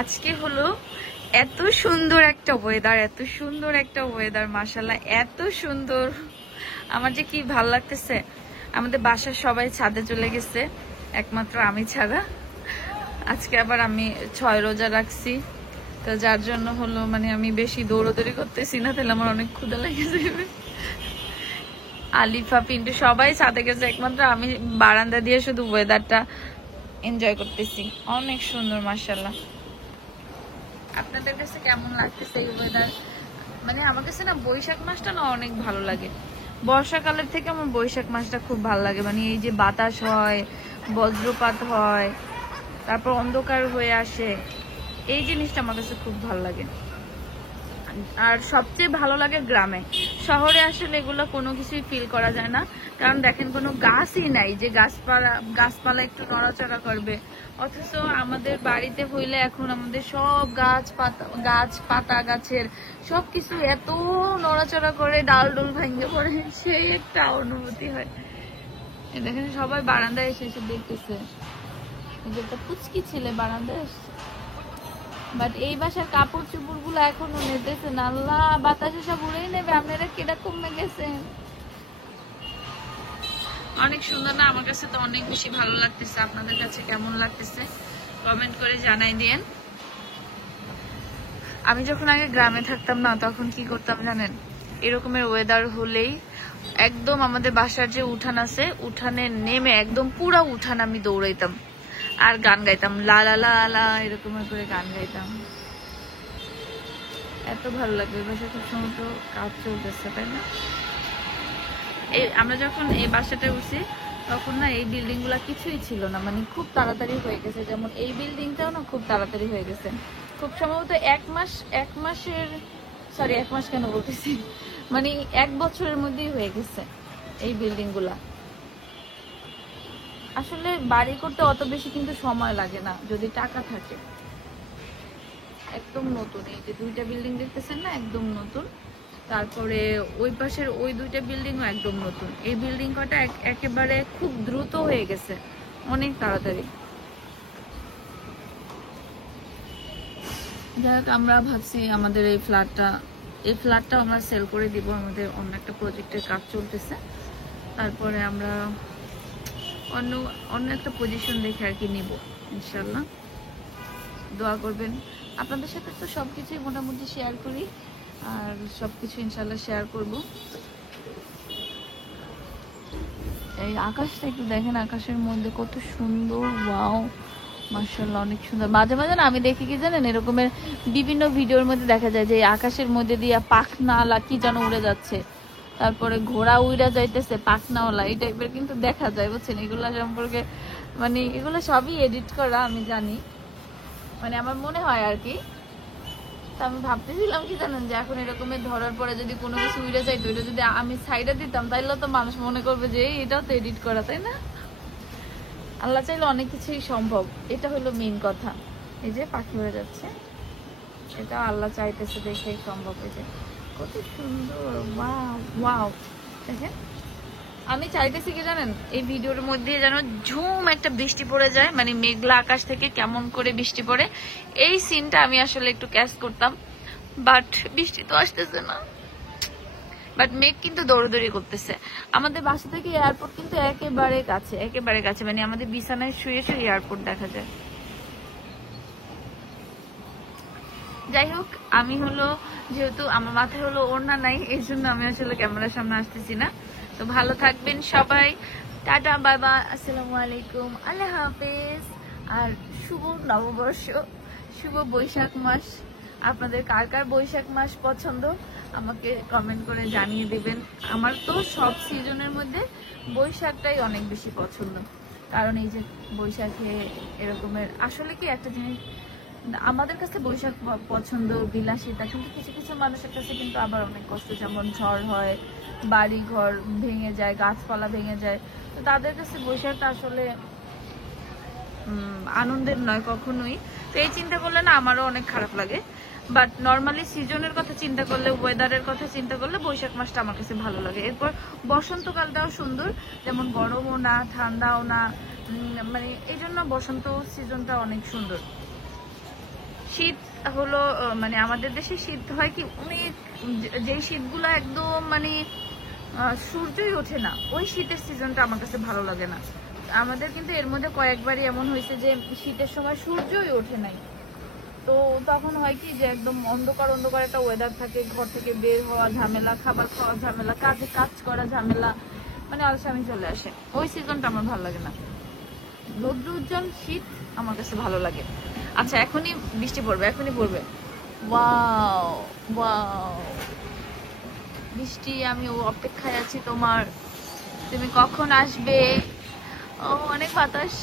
আজকে হলো এত সুন্দর একটা ওয়েদার, মাশাআল্লাহ এত সুন্দর। আমার যে কি ভালো লাগতেছে। আমাদের বাসার সবাই ছাদে চলে গেছে, একমাত্র আমি ছাড়া। আজকে আবার আমি 6 রোজা রাখছি, তো যার জন্য হলো মানে আমি বেশি দৌড়াদৌড়ি করতেছি না, তাহলে আমার অনেক ক্ষুধা লেগে যাবে। আলিফা, পিন্টু সবাই ছাদে গেছে, একমাত্র আমি বারান্দা দিয়ে শুধু ওয়েদারটা এনজয় করতেছি। অনেক সুন্দর মাশাআল্লাহ। আপনাদের কাছে কেমন লাগতেছে এই ওয়েদার? মানে আমার কাছে না বৈশাখ মাসটা না অনেক ভালো লাগে। বর্ষাকালের থেকে আমার বৈশাখ মাসটা খুব ভালো লাগে। মানে এই যে বাতাস হয়, বজ্রপাত হয়, তারপর অন্ধকার হয়ে আসে, এই জিনিসটা আমার কাছে খুব ভালো লাগে। আর সবচেয়ে ভালো লাগে গ্রামে। শহরে আসলে এগুলো কোনো কিছুই ফিল করা যায় না, কারণ দেখেন কোনো গাছই নাই যে গাছপালা একটু নড়াচড়া করবে। অথচ আমাদের বাড়িতে হইলে এখন আমাদের সব গাছ পাতা গাছের সবকিছু এত নড়াচড়া করে, ডাল ডোল ভেঙে পড়ে, সেই একটা অনুভূতি হয়। দেখেন সবাই বারান্দায় এসে দেখতেছে, একটা পুচকি ছেলে বারান্দায় এসছে। বাট এই বাসার কাপড় চোপড় গুলো এখনো নিতেছে না। আল্লাহ, বাতাসে সব উড়ে নেবে। আপনারা কিরকম গেছেন? অনেক সুন্দর না? আমার কাছে তো অনেক বেশি ভালো লাগতেছে। আপনাদের কাছে কেমন লাগতেছে কমেন্ট করে জানাই দিয়েন। আমি যখন আগে গ্রামে থাকতাম না, তখন কি করতাম জানেন? এরকমের ওয়েদার হলেই একদম আমাদের বাসার যে উঠান আছে, উঠানে নেমে একদম পুরা উঠান আমি দৌড়াইতাম আর গান গাইতাম, লা লা লা লা এরকম করে গান গাইতাম। এত ভালো লাগবে। বাসায় খুব সময় তো কাজ চলতেছে, তাই না? আমরা যখন এই বাসাটায় উঠছি তখন না এই বিল্ডিং গুলা কিছুই ছিল না, মানে খুব তাড়াতাড়ি হয়ে গেছে। যেমন এই বিল্ডিংটাও না খুব তাড়াতাড়ি হয়ে গেছে। খুব সম্ভবত এক মাস কেন বলতেছি, মানে 1 বছরের মধ্যেই হয়ে গেছে এই বিল্ডিং গুলা। আসলে বাড়ি করতে অত বেশি কিন্তু সময় লাগে না যদি টাকা থাকে। একদম নতুন, এই যে 2টা বিল্ডিং দেখতেছেন না, একদম নতুন। তারপরে ওই পাশের ওই 2টা বিল্ডিংও একদম নতুন। এই বিল্ডিং কটা একেবারে খুব দ্রুত হয়ে গেছে, অনেক তাড়াতাড়ি। যাই হোক, আমরা ভাবছি আমাদের এই ফ্ল্যাটটা আমরা সেল করে দিব। আমাদের অন্য একটা প্রজেক্টের কাজ চলতেছে, তারপরে আমরা অন্য একটা পজিশন দেখে আর কি নিব ইনশাল্লাহ। দোয়া করবেন। আপনাদের সাথে তো সবকিছুই মোটামুটি শেয়ার করি, আর সবকিছু ইনশাল্লাহ শেয়ার করব। এই আকাশটা একটু দেখেন, আকাশের মধ্যে কত সুন্দর, ওয়াও মাশাআল্লাহ, অনেক সুন্দর। মাঝে মাঝে না আমি দেখি কি জানেন, এরকমের বিভিন্ন ভিডিওর মধ্যে দেখা যায় যে আকাশের মধ্যে দিয়ে পাখনাওয়ালা কি যেন উড়ে যাচ্ছে, তারপরে ঘোড়া উড়া যাইতেছে পাখনাওয়ালা, এই টাইপের কিন্তু দেখা যায়, বুঝছেন? এগুলা সম্পর্কে মানে এগুলো সবই এডিট করা, আমি জানি, মানে আমার মনে হয় আর কি। তা আমি ভাবতেছিলাম কি জানেন, যে এখন এরকমের ধরার পরে যদি কোনো কিছু উড়ে যাইতো, এটা যদি আমি সাইডে দিতাম, তাইলে তো মানুষ মনে করবে যে এটাও তো এডিট করা, তাই না? আল্লাহ চাইলে অনেক কিছুই সম্ভব, এটা হলো মেইন কথা। এই যে পাখি হয়ে যাচ্ছে, এটা আল্লাহ চাইতেছে দেখেই সম্ভব। এই যে কত সুন্দর, ওয়াও ওয়াও। দেখেন, আমি চাইতেছি কি জানেন, এই ভিডিওর মধ্যে যেন ঝুম একটা বৃষ্টি পড়ে যায়, মানে মেঘলা আকাশ থেকে কেমন করে বৃষ্টি পড়ে, এই সিনটা আমি আসলে একটু ক্যাচ করতাম। বাট বৃষ্টি তো আসতেছে না, বাট মেঘ কিন্তু দৌড়াদৌড়ি করতেছে। আমাদের বাসা থেকে এয়ারপোর্ট কিন্তু একেবারে কাছে, মানে আমাদের বিছানায় শুয়ে শুয়ে এয়ারপোর্ট দেখা যায়। যাই হোক, আমি হলো যেহেতু আমার মাথায় হলো ওড়না নাই, এই জন্য আমি আসলে ক্যামেরার সামনে আসতেছি না। তো ভালো থাকবেন সবাই, টাটা, বাই বাই, আসসালামু আলাইকুম, আল্লাহ হাফেজ। আর শুভ নববর্ষ, শুভ বৈশাখ মাস। আপনাদের কার কার বৈশাখ মাস পছন্দ আমাকে কমেন্ট করে জানিয়ে দিবেন। আমার তো সব সিজনের মধ্যে বৈশাখটাই অনেক বেশি পছন্দ, কারণ এই যে বৈশাখে এরকমের আসলে কি একটা জিনিস, আমাদের কাছে বৈশাখ পছন্দ, বিলাসিতা, কিন্তু কিছু কিছু মানুষের কাছে কিন্তু আবার অনেক কষ্ট, যেমন ঝড় হয়, বাড়ি ঘর ভেঙে যায়, গাছপালা ভেঙে যায়, তো তাদের কাছে বৈশাখটা আসলে আনন্দের নয় কখনোই। তো এই চিন্তা করলে না আমারও অনেক খারাপ লাগে। বাট নর্মালি সিজনের কথা চিন্তা করলে, ওয়েদারের কথা চিন্তা করলে বৈশাখ মাসটা আমার কাছে ভালো লাগে। এরপর বসন্তকালটাও সুন্দর, যেমন গরমও না ঠান্ডাও না, মানে এই জন্য বসন্ত সিজনটা অনেক সুন্দর। শীত হলো মানে আমাদের দেশে শীত হয় কি অনেক, যে শীতগুলো একদম মানে সূর্যই ওঠে না, ওই শীতের সিজনটা আমার কাছে ভালো লাগে না। আমাদের কিন্তু এর মধ্যে কয়েকবারই এমন হয়েছে যে শীতের সময় সূর্যই ওঠে নাই, তো তখন হয় কি যে একদম অন্ধকার অন্ধকার একটা ওয়েদার থাকে, ঘর থেকে বের হওয়া ঝামেলা, খাবার খাওয়া ঝামেলা, কাজ করা ঝামেলা, মানে আলসামি চলে আসে। ওই সিজনটা আমার ভালো লাগে না। রৌদ্র উজ্জ্বল শীত আমার কাছে ভালো লাগে। আচ্ছা এখনই বৃষ্টি পড়বে, এখনই পড়বে। ওয়াও ওয়াও বৃষ্টি, আমি অপেক্ষায় আছি তোমার, তুমি কখন আসবে। ও অনেক বাতাস।